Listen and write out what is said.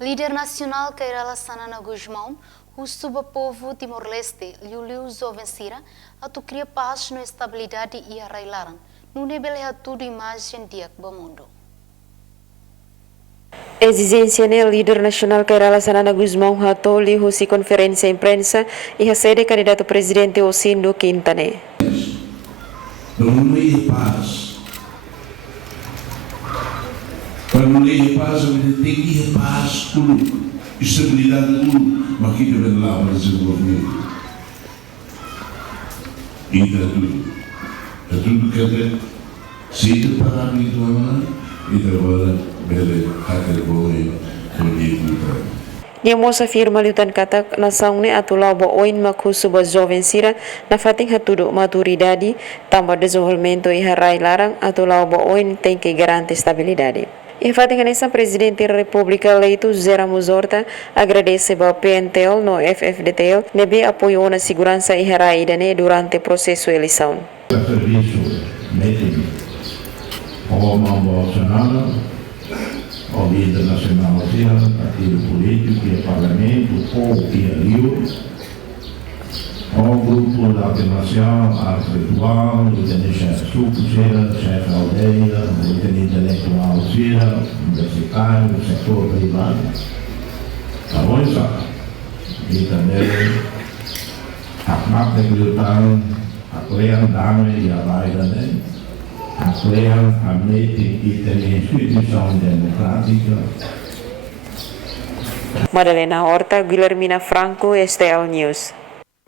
Líder nacional Keirala Sanana Guzmão, o povo Timor-Leste, Liu Zovencira, atu cria paz no estabilidade e arrailaran. No nebele tudo imagem dia mundo. Exigência do líder nacional Keirala Sanana Guzmão hatoli husi conferência imprensa e a sede candidato presidente Osindo Quintane. Para mulher paz, tem que paz tudo, estabilidade tudo, mas que deve lá para desenvolvimento. E é tudo que é se para mim do ano e trabalha bem até boi colhido. Niamos afirma liutan kata nação ne atulau bo oin makusu bo Zovencira na fating hatudo maturidade tambah desenvolvimento e harai larang atulau bo oin tem que garante estabilidade. E fating nessa presidente da República eleito José Ramos Horta agradece ao PNTL no FFDTL nebe apoio na segurança e harai dane durante o processo de eleição. Serviço médico, o Bolsonaro, o líder nacional, partido político, e parlamento, ou que aliou, o grupo da afirmação, a ritual, o chefe suco, chefe aldeia, o intelectual, universitário, setor privado. A bolsa, e também a máquina militar, a clã dame e a baila, a clã, a mente e também instituição democrática. Madalena Horta, Guilhermina Franco, STL News.